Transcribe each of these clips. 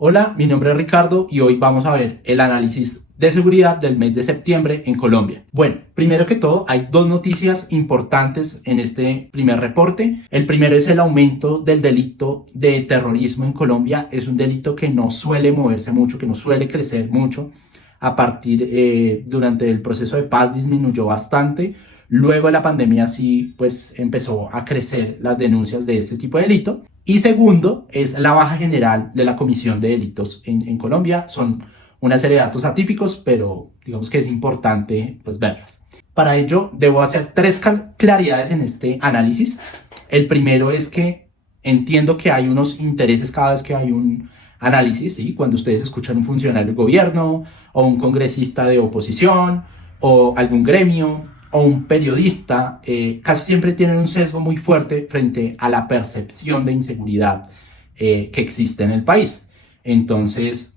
Hola, mi nombre es Ricardo y hoy vamos a ver el análisis de seguridad del mes de septiembre en Colombia. Bueno, primero que todo, hay dos noticias importantes en este primer reporte. El primero es el aumento del delito de terrorismo en Colombia. Es un delito que no suele moverse mucho, que no suele crecer mucho. Durante el proceso de paz disminuyó bastante. Luego de la pandemia sí, pues empezó a crecer las denuncias de este tipo de delito. Y segundo es la baja general de la comisión de delitos en Colombia. Son una serie de datos atípicos, pero digamos que es importante pues verlas. Para ello debo hacer tres claridades en este análisis. El primero es que entiendo que hay unos intereses cada vez que hay un análisis, ¿sí? Cuando ustedes escuchan un funcionario del gobierno o un congresista de oposición o algún gremio o un periodista, casi siempre tienen un sesgo muy fuerte frente a la percepción de inseguridad que existe en el país. Entonces,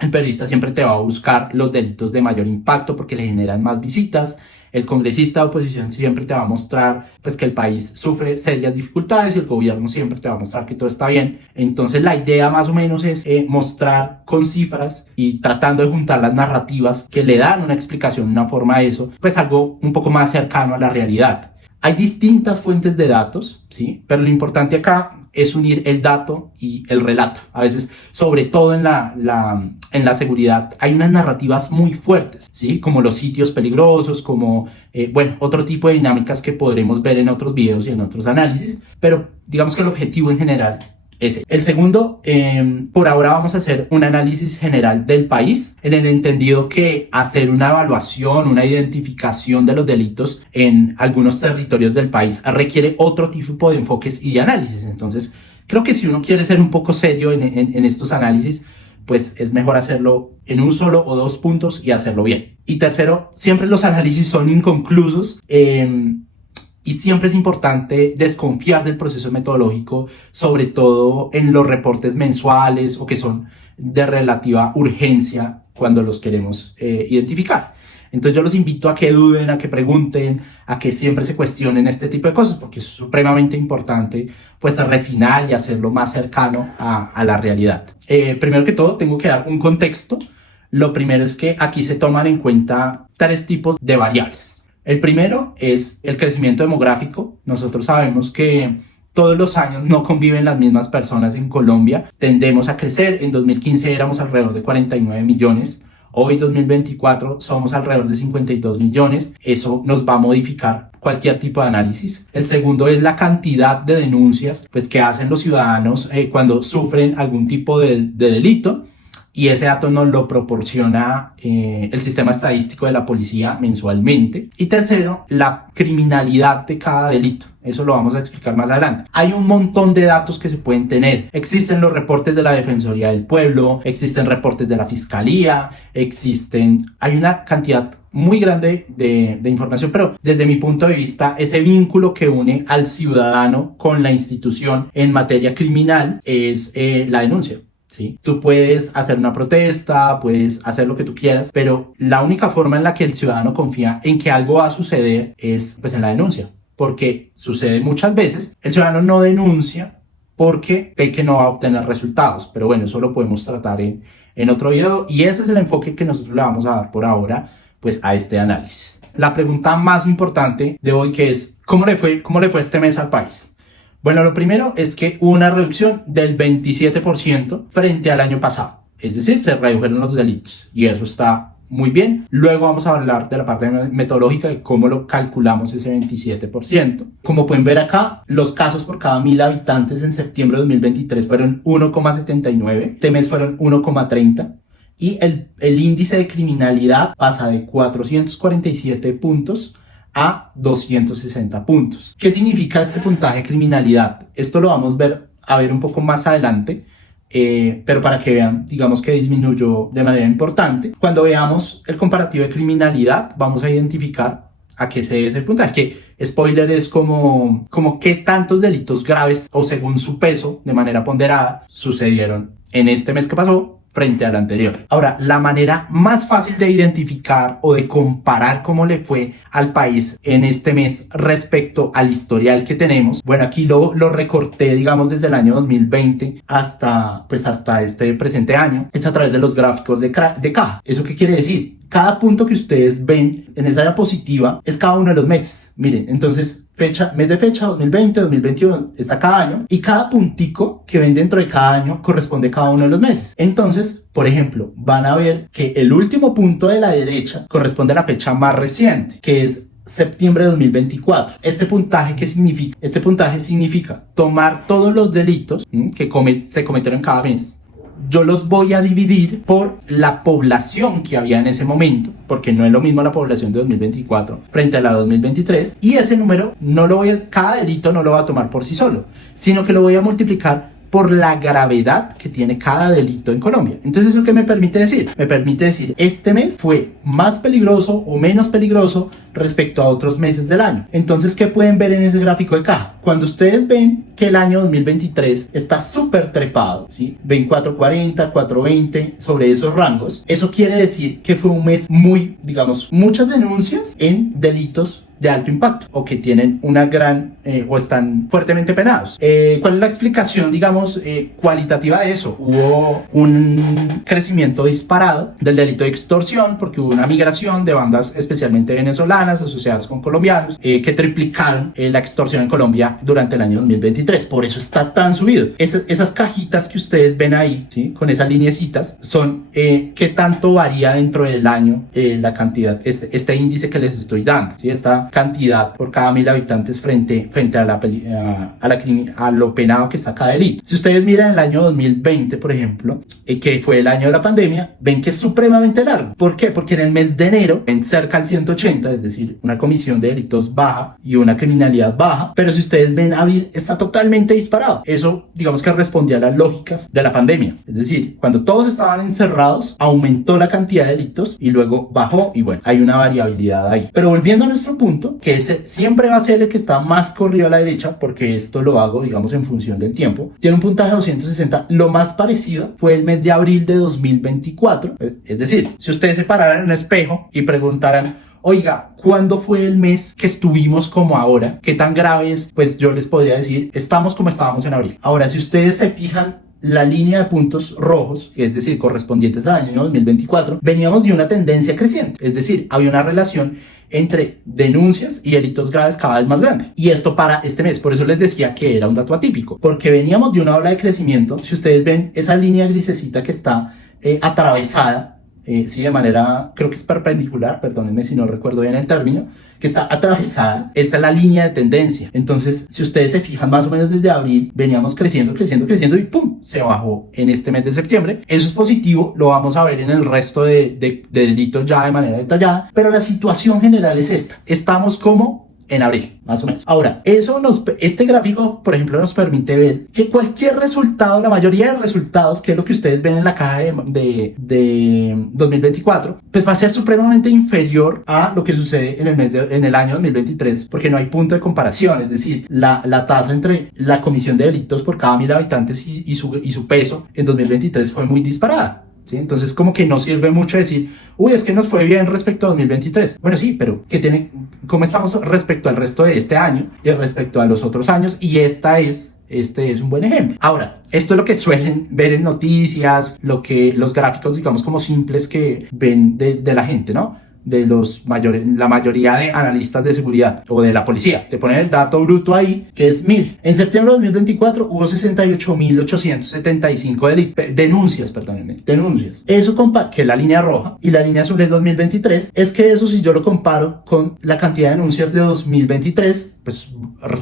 el periodista siempre te va a buscar los delitos de mayor impacto porque le generan más visitas. El congresista de oposición siempre te va a mostrar pues, que el país sufre serias dificultades y el gobierno siempre te va a mostrar que todo está bien. Entonces la idea más o menos es mostrar con cifras y tratando de juntar las narrativas que le dan una explicación, una forma a eso, pues algo un poco más cercano a la realidad. Hay distintas fuentes de datos, ¿sí? Pero lo importante acá es unir el dato y el relato. A veces, sobre todo en la seguridad, hay unas narrativas muy fuertes, ¿sí? Como los sitios peligrosos, como, otro tipo de dinámicas que podremos ver en otros videos y en otros análisis. Pero digamos que el objetivo en general ese. El segundo, por ahora vamos a hacer un análisis general del país, en el entendido que hacer una evaluación, una identificación de los delitos en algunos territorios del país requiere otro tipo de enfoques y de análisis. Entonces, creo que si uno quiere ser un poco serio en estos análisis, pues es mejor hacerlo en un solo o dos puntos y hacerlo bien. Y tercero, siempre los análisis son inconclusos. Y siempre es importante desconfiar del proceso metodológico, sobre todo en los reportes mensuales o que son de relativa urgencia cuando los queremos identificar. Entonces yo los invito a que duden, a que pregunten, a que siempre se cuestionen este tipo de cosas, porque es supremamente importante pues refinar y hacerlo más cercano a la realidad. Primero que todo, tengo que dar un contexto. Lo primero es que aquí se toman en cuenta tres tipos de variables. El primero es el crecimiento demográfico. Nosotros sabemos que todos los años no conviven las mismas personas en Colombia. Tendemos a crecer. En 2015 éramos alrededor de 49 millones. Hoy, 2024, somos alrededor de 52 millones. Eso nos va a modificar cualquier tipo de análisis. El segundo es la cantidad de denuncias pues, que hacen los ciudadanos cuando sufren algún tipo de delito. Y ese dato nos lo proporciona el sistema estadístico de la policía mensualmente. Y tercero, la criminalidad de cada delito. Eso lo vamos a explicar más adelante. Hay un montón de datos que se pueden tener. Existen los reportes de la Defensoría del Pueblo, existen reportes de la Fiscalía, hay una cantidad muy grande de información, pero desde mi punto de vista, ese vínculo que une al ciudadano con la institución en materia criminal es la denuncia. ¿Sí? Tú puedes hacer una protesta, puedes hacer lo que tú quieras, pero la única forma en la que el ciudadano confía en que algo va a suceder es pues en la denuncia, porque sucede muchas veces, el ciudadano no denuncia porque ve que no va a obtener resultados, pero bueno, eso lo podemos tratar en otro video y ese es el enfoque que nosotros le vamos a dar por ahora pues a este análisis. La pregunta más importante de hoy que es, ¿cómo le fue este mes al país? Bueno, lo primero es que hubo una reducción del 27% frente al año pasado. Es decir, se redujeron los delitos y eso está muy bien. Luego vamos a hablar de la parte metodológica de cómo lo calculamos ese 27%. Como pueden ver acá, los casos por cada 1.000 habitantes en septiembre de 2023 fueron 1,79. Este mes fueron 1,30. Y el índice de criminalidad pasa de 447 puntos a 260 puntos. ¿Qué significa este puntaje de criminalidad? Esto lo vamos a ver un poco más adelante, pero para que vean, digamos que disminuyó de manera importante. Cuando veamos el comparativo de criminalidad, vamos a identificar a qué se debe ese puntaje. Que spoiler es como qué tantos delitos graves o según su peso de manera ponderada sucedieron en este mes que pasó frente al anterior. Ahora, la manera más fácil de identificar o de comparar cómo le fue al país en este mes respecto al historial que tenemos, bueno, aquí lo recorté, digamos, desde el año 2020 hasta este presente año, es a través de los gráficos de caja. ¿Eso qué quiere decir? Cada punto que ustedes ven en esa diapositiva es cada uno de los meses. Miren, entonces mes de fecha 2020, 2021 está cada año, y cada puntico que ven dentro de cada año corresponde a cada uno de los meses. Entonces, por ejemplo, van a ver que el último punto de la derecha corresponde a la fecha más reciente, que es septiembre de 2024. ¿Este puntaje qué significa? Este puntaje significa tomar todos los delitos que se cometieron cada mes. Yo los voy a dividir por la población que había en ese momento, porque no es lo mismo la población de 2024 frente a la de 2023, y ese número cada delito no lo voy a tomar por sí solo, sino que lo voy a multiplicar por la gravedad que tiene cada delito en Colombia. Entonces, ¿eso qué me permite decir? Me permite decir, este mes fue más peligroso o menos peligroso respecto a otros meses del año. Entonces, ¿qué pueden ver en ese gráfico de caja? Cuando ustedes ven que el año 2023 está súper trepado, ¿sí? Ven 440, 420 sobre esos rangos. Eso quiere decir que fue un mes muchas denuncias en delitos de alto impacto o que tienen una gran o están fuertemente penados. ¿Cuál es la explicación, cualitativa de eso? Hubo un crecimiento disparado del delito de extorsión porque hubo una migración de bandas especialmente venezolanas asociadas con colombianos que triplicaron la extorsión en Colombia durante el año 2023. Por eso está tan subido. Esas cajitas que ustedes ven ahí, ¿sí? Con esas lineecitas, son qué tanto varía dentro del año la cantidad, este índice que les estoy dando, ¿sí? Esta cantidad por cada 1000 habitantes frente a lo penado que está cada delito. Si ustedes miran el año 2020, por ejemplo, que fue el año de la pandemia, ven que es supremamente largo. ¿Por qué? Porque en el mes de enero ven cerca al 180, es decir, una comisión de delitos baja y una criminalidad baja, pero si ustedes ven abril está totalmente disparado. Eso que respondía a las lógicas de la pandemia, es decir, cuando todos estaban encerrados aumentó la cantidad de delitos y luego bajó, y bueno, hay una variabilidad ahí. Pero volviendo a nuestro punto, que ese siempre va a ser el que está más corrido a la derecha, porque esto lo hago, en función del tiempo. Tiene un puntaje de 260. Lo más parecido fue el mes de abril de 2024. Es decir, si ustedes se pararan en un espejo y preguntaran, oiga, ¿cuándo fue el mes que estuvimos como ahora? ¿Qué tan grave es? Pues yo les podría decir, estamos como estábamos en abril. Ahora, si ustedes se fijan, la línea de puntos rojos, es decir, correspondientes al año 2024, veníamos de una tendencia creciente. Es decir, había una relación entre denuncias y delitos graves cada vez más grande. Y esto para este mes, por eso les decía que era un dato atípico, porque veníamos de una ola de crecimiento. Si ustedes ven esa línea grisecita que está atravesada, sí, de manera, creo que es perpendicular, perdónenme si no recuerdo bien el término, que está atravesada, esta es la línea de tendencia. Entonces, si ustedes se fijan, más o menos desde abril veníamos creciendo y ¡pum!, se bajó en este mes de septiembre. Eso es positivo, lo vamos a ver en el resto de delitos ya de manera detallada, pero la situación general es esta. Estamos como en abril, más o menos. Ahora, este gráfico, por ejemplo, nos permite ver que cualquier resultado, la mayoría de resultados, que es lo que ustedes ven en la caja de 2024, pues va a ser supremamente inferior a lo que sucede en el año 2023, porque no hay punto de comparación. Es decir, la tasa entre la comisión de delitos por cada 1000 habitantes y su peso en 2023 fue muy disparada. ¿Sí? Entonces, como que no sirve mucho decir, es que nos fue bien respecto a 2023. Bueno, sí, pero ¿cómo estamos respecto al resto de este año y respecto a los otros años? Y este es un buen ejemplo. Ahora, esto es lo que suelen ver en noticias, los gráficos, como simples que ven de la gente, ¿no? De la mayoría de analistas de seguridad o de la policía. Te ponen el dato bruto ahí, que es 1000. En septiembre de 2024 hubo 68.875 denuncias. Eso que es la línea roja, y la línea azul es 2023. Es que eso, si yo lo comparo con la cantidad de denuncias de 2023, pues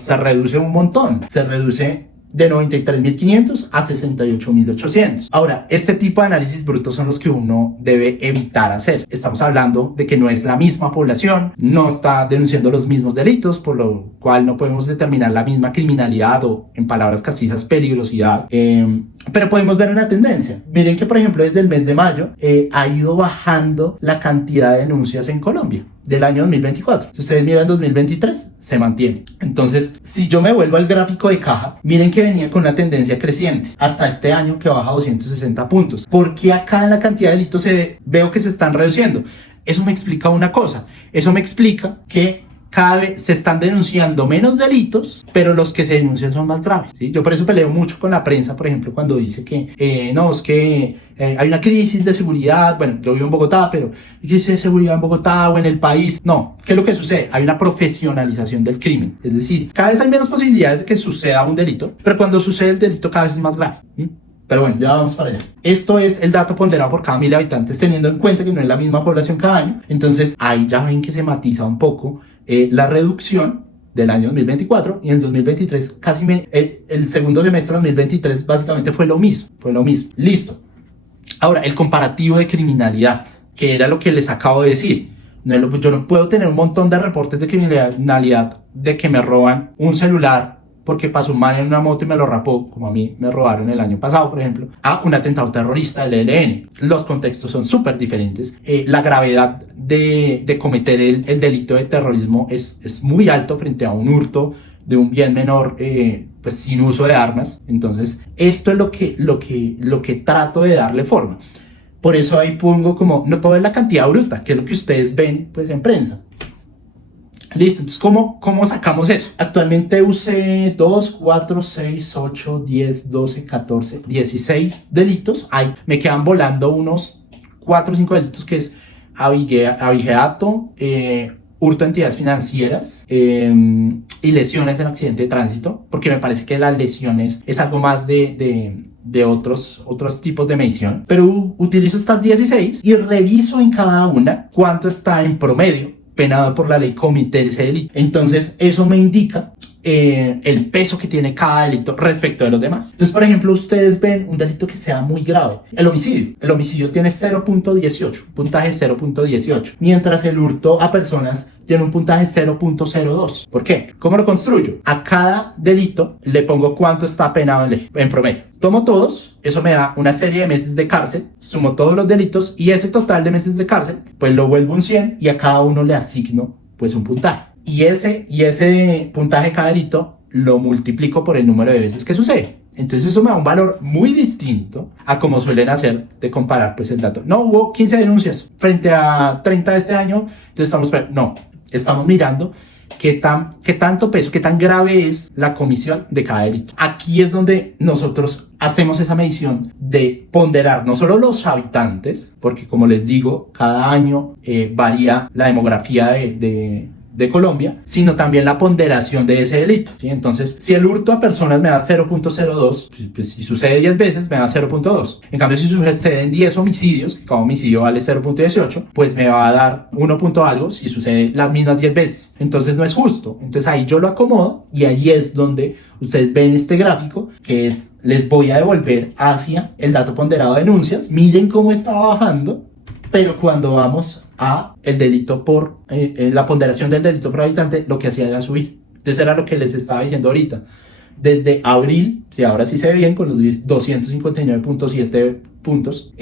se reduce un montón. Se reduce de 93.500 a 68.800. Ahora, este tipo de análisis brutos son los que uno debe evitar hacer. Estamos hablando de que no es la misma población, no está denunciando los mismos delitos, por lo cual no podemos determinar la misma criminalidad o, en palabras castizas, peligrosidad. Pero podemos ver una tendencia. Miren que, por ejemplo, desde el mes de mayo ha ido bajando la cantidad de denuncias en Colombia. del año 2024. Si ustedes miran 2023, se mantiene. Entonces, si yo me vuelvo al gráfico de caja, miren que venía con una tendencia creciente hasta este año que baja 260 puntos. ¿Por qué acá en la cantidad de delitos veo que se están reduciendo? Eso me explica una cosa. Eso me explica que cada vez se están denunciando menos delitos, pero los que se denuncian son más graves, ¿sí? Yo por eso peleo mucho con la prensa, por ejemplo, cuando dice que no, es que hay una crisis de seguridad. Bueno, yo vivo en Bogotá, pero crisis de seguridad en Bogotá o en el país. No, ¿qué es lo que sucede? Hay una profesionalización del crimen. Es decir, cada vez hay menos posibilidades de que suceda un delito, pero cuando sucede el delito cada vez es más grave. Pero bueno, ya vamos para allá. Esto es el dato ponderado por cada 1000 habitantes, teniendo en cuenta que no es la misma población cada año. Entonces, ahí ya ven que se matiza un poco la reducción del año 2024 y en el 2023, el segundo semestre de 2023 básicamente fue lo mismo. Listo. Ahora, el comparativo de criminalidad, que era lo que les acabo de decir. Yo no puedo tener un montón de reportes de criminalidad de que me roban un celular porque pasó un man en una moto y me lo rapó, como a mí me robaron el año pasado, por ejemplo, a un atentado terrorista del ELN. Los contextos son súper diferentes. La gravedad de cometer el delito de terrorismo es muy alto frente a un hurto de un bien menor, pues sin uso de armas. Entonces, esto es lo que trato de darle forma. Por eso ahí pongo como, no todo es la cantidad bruta, que es lo que ustedes ven pues en prensa. Listo, entonces, ¿cómo sacamos eso? Actualmente usé 2, 4, 6, 8, 10, 12, 14, 16 delitos. Ahí me quedan volando unos 4 o 5 delitos, que es abigeato, hurto de entidades financieras y lesiones en accidente de tránsito, porque me parece que las lesiones es algo más de otros tipos de medición. Pero utilizo estas 16 y reviso en cada una cuánto está en promedio penado por la ley cometer ese delito. Entonces eso me indica el peso que tiene cada delito respecto de los demás. Entonces, por ejemplo, ustedes ven un delito que sea muy grave. El homicidio tiene 0.18, puntaje 0.18, mientras el hurto a personas tiene un puntaje 0.02. ¿Por qué? ¿Cómo lo construyo? A cada delito le pongo cuánto está penado en promedio. Tomo todos, eso me da una serie de meses de cárcel, sumo todos los delitos y ese total de meses de cárcel, pues lo vuelvo un 100 y a cada uno le asigno pues un puntaje. Y ese puntaje de cada delito lo multiplico por el número de veces que sucede. Entonces eso me da un valor muy distinto a como suelen hacer de comparar pues el dato. No, hubo 15 denuncias frente a 30 de este año, entonces estamos mirando qué tanto peso, qué tan grave es la comisión de cada delito. Aquí es donde nosotros hacemos esa medición de ponderar no solo los habitantes, porque como les digo, cada año varía la demografía de Colombia, sino también la ponderación de ese delito, ¿sí? Entonces, si el hurto a personas me da 0.02, pues si sucede 10 veces, me da 0.2. En cambio, si suceden 10 homicidios, que cada homicidio vale 0.18, pues me va a dar 1 punto algo si sucede las mismas 10 veces. Entonces, no es justo. Entonces, ahí yo lo acomodo y ahí es donde ustedes ven este gráfico, que es, les voy a devolver hacia el dato ponderado de denuncias. Miren cómo estaba bajando, pero cuando vamos a el delito por la ponderación del delito por habitante, lo que hacía era subir. Entonces era lo que les estaba diciendo ahorita. Desde abril, si ahora sí se ve bien, con los 259.7 puntos,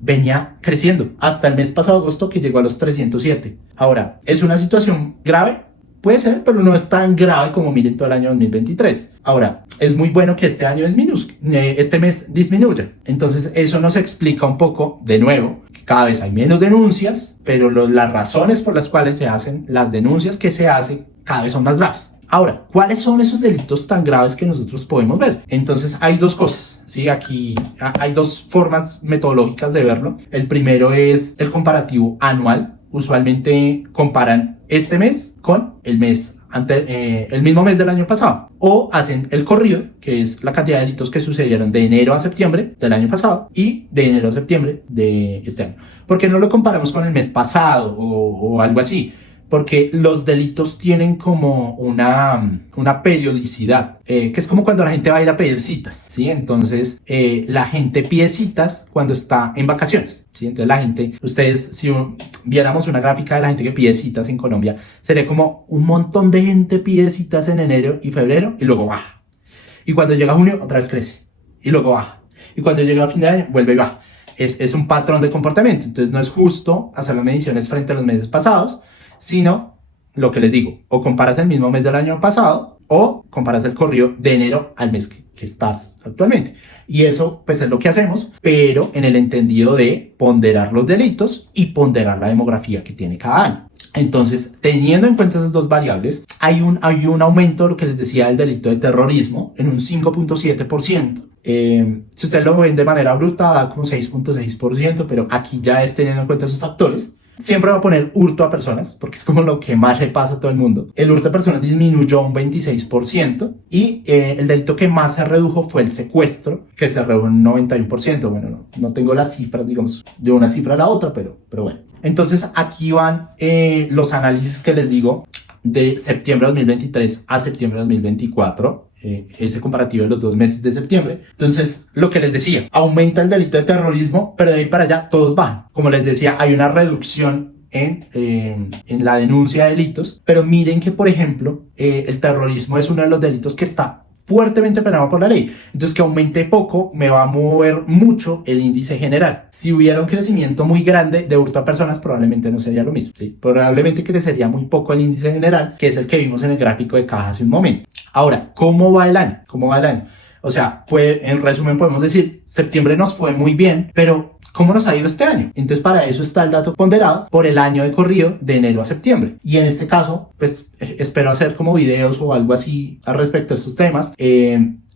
venía creciendo hasta el mes pasado, agosto, que llegó a los 307. Ahora, ¿es una situación grave? Puede ser, pero no es tan grave como miren todo el año 2023. Ahora, es muy bueno que este mes disminuya. Entonces, eso nos explica un poco, de nuevo, que cada vez hay menos denuncias, pero las razones por las cuales se hacen las denuncias que se hacen cada vez son más graves. Ahora, ¿cuáles son esos delitos tan graves que nosotros podemos ver? Entonces, hay dos cosas, ¿sí? Aquí hay dos formas metodológicas de verlo. El primero es el comparativo anual. Usualmente comparan este mes con el mismo mes del año pasado, o hacen el corrido, que es la cantidad de delitos que sucedieron de enero a septiembre del año pasado y de enero a septiembre de este año. ¿Por qué no lo comparamos con el mes pasado o algo así? Porque los delitos tienen como una periodicidad, que es como cuando la gente va a ir a pedir citas, ¿sí? Entonces, la gente pide citas cuando está en vacaciones, ¿sí? Entonces la gente, ustedes, si viéramos una gráfica de la gente que pide citas en Colombia, sería como un montón de gente pide citas en enero y febrero y luego baja. Y cuando llega junio, otra vez crece y luego baja. Y cuando llega a fin de año, vuelve y baja. Es un patrón de comportamiento. Entonces no es justo hacer las mediciones frente a los meses pasados, sino lo que les digo, o comparas el mismo mes del año pasado o comparas el corrido de enero al mes que estás actualmente. Y eso pues es lo que hacemos, pero en el entendido de ponderar los delitos y ponderar la demografía que tiene cada año. Entonces, teniendo en cuenta esas dos variables, hay un aumento, lo que les decía, del delito de terrorismo en un 5.7%. Si ustedes lo ven de manera bruta, da como 6.6%, pero aquí ya es teniendo en cuenta esos factores. Siempre voy a poner hurto a personas, porque es como lo que más le pasa a todo el mundo. El hurto a personas disminuyó un 26% y el delito que más se redujo fue el secuestro, que se redujo un 91%. Bueno, no tengo las cifras, digamos, de una cifra a la otra, pero bueno. Entonces aquí van los análisis que les digo de septiembre de 2023 a septiembre de 2024. Ese comparativo de los 2 meses de septiembre. Entonces, lo que les decía, aumenta el delito de terrorismo, pero de ahí para allá todos bajan. Como les decía, hay una reducción en la denuncia de delitos, pero miren que, por ejemplo, el terrorismo es uno de los delitos que está fuertemente penado por la ley. Entonces, que aumente poco me va a mover mucho el índice general. Si hubiera un crecimiento muy grande de hurto a personas, probablemente no sería lo mismo, ¿sí? Probablemente crecería muy poco el índice general, que es el que vimos en el gráfico de caja hace un momento. Ahora, ¿cómo va el año? ¿Cómo va el año? O sea, en resumen podemos decir, septiembre nos fue muy bien, pero ¿cómo nos ha ido este año? Entonces, para eso está el dato ponderado por el año de corrido de enero a septiembre. Y en este caso, pues espero hacer como videos o algo así al respecto de estos temas.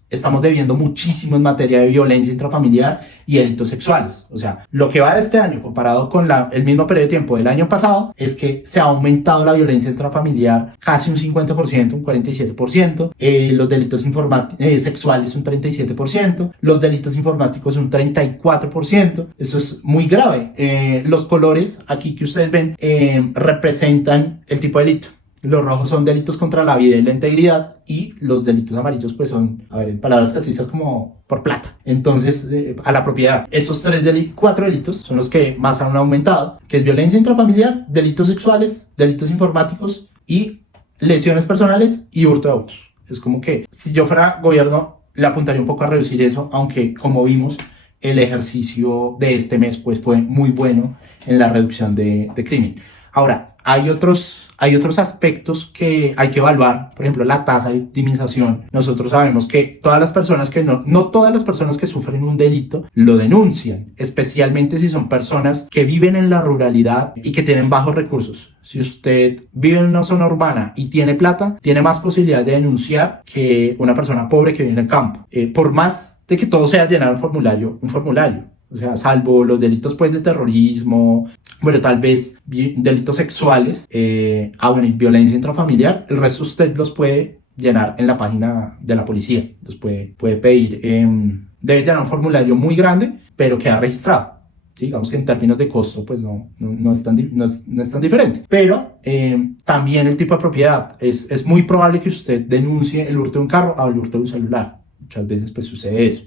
Estamos debiendo muchísimo en materia de violencia intrafamiliar y delitos sexuales. O sea, lo que va de este año comparado con el mismo periodo de tiempo del año pasado es que se ha aumentado la violencia intrafamiliar casi un 50%, un 47%, los delitos sexuales un 37%, los delitos informáticos un 34%. Eso es muy grave. Los colores aquí que ustedes ven representan el tipo de delito. Los rojos son delitos contra la vida y la integridad y los delitos amarillos pues son, a ver, en palabras castizas, como por plata. Entonces, a la propiedad. Esos 4 delitos son los que más han aumentado, que es violencia intrafamiliar, delitos sexuales, delitos informáticos y lesiones personales y hurto de autos. Es como que si yo fuera gobierno le apuntaría un poco a reducir eso, aunque como vimos el ejercicio de este mes pues fue muy bueno en la reducción de crimen. Ahora, hay otros aspectos que hay que evaluar, por ejemplo, la tasa de victimización. Nosotros sabemos que todas las personas que no todas las personas que sufren un delito lo denuncian, especialmente si son personas que viven en la ruralidad y que tienen bajos recursos. Si usted vive en una zona urbana y tiene plata, tiene más posibilidades de denunciar que una persona pobre que vive en el campo. Por más de que todo sea llenar un formulario. O sea, salvo los delitos pues de terrorismo, bueno, tal vez delitos sexuales, y violencia intrafamiliar, el resto usted los puede llenar en la página de la policía. Entonces puede pedir, debe llenar un formulario muy grande, pero queda registrado. ¿Sí? Digamos que en términos de costo pues no es tan diferente. Pero también el tipo de propiedad. Es muy probable que usted denuncie el hurto de un carro o el hurto de un celular. Muchas veces pues sucede eso.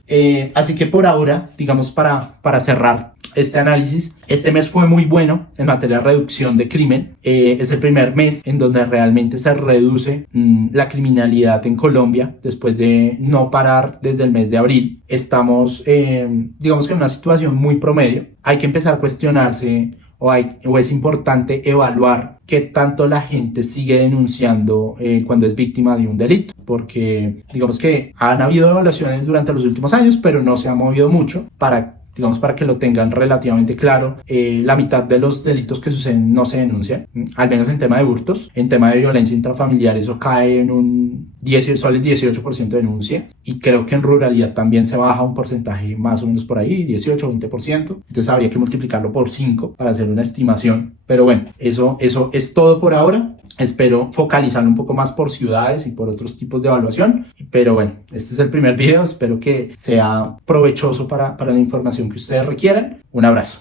Así que por ahora, digamos para cerrar este análisis, este mes fue muy bueno en materia de reducción de crimen. Es el primer mes en donde realmente se reduce la criminalidad en Colombia después de no parar desde el mes de abril. Estamos, digamos que en una situación muy promedio. Hay que empezar a cuestionarse o es importante evaluar qué tanto la gente sigue denunciando cuando es víctima de un delito, porque digamos que han habido evaluaciones durante los últimos años, pero no se ha movido mucho para que lo tengan relativamente claro. La mitad de los delitos que suceden no se denuncian, al menos en tema de hurtos. En tema de violencia intrafamiliar eso cae en un 18% de denuncia, y creo que en ruralidad también se baja un porcentaje más o menos por ahí, 18-20%. Entonces habría que multiplicarlo por 5 para hacer una estimación. Pero bueno, eso es todo por ahora. Espero focalizarlo un poco más por ciudades y por otros tipos de evaluación. Pero bueno, este es el primer video. Espero que sea provechoso para la información que ustedes requieran. Un abrazo.